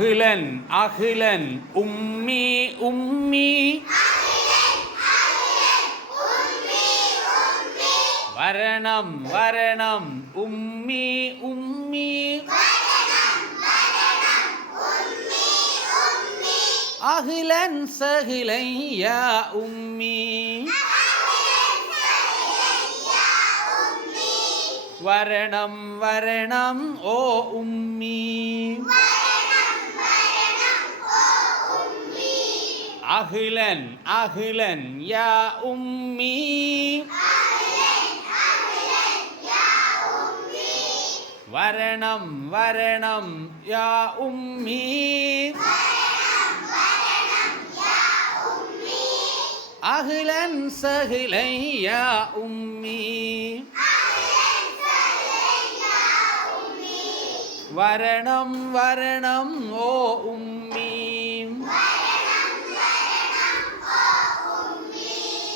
അഖിലൻ അഖിലൻ ഉമ്മി ഉമ്മി വരണം വരണം ഉമ്മി ഉമ്മി അഖിലൻ സഹിലൻ യാ ഉമ്മി വരണം വരണം ഓ ഉമ്മി അഖിലൻ അഖിലൻ യാ ഉമ്മി വരണം വരണം യാ ഉമ്മി അഖിലൻ സഹിലൻ യാ ഉമ്മി വരണം വരണം ഓ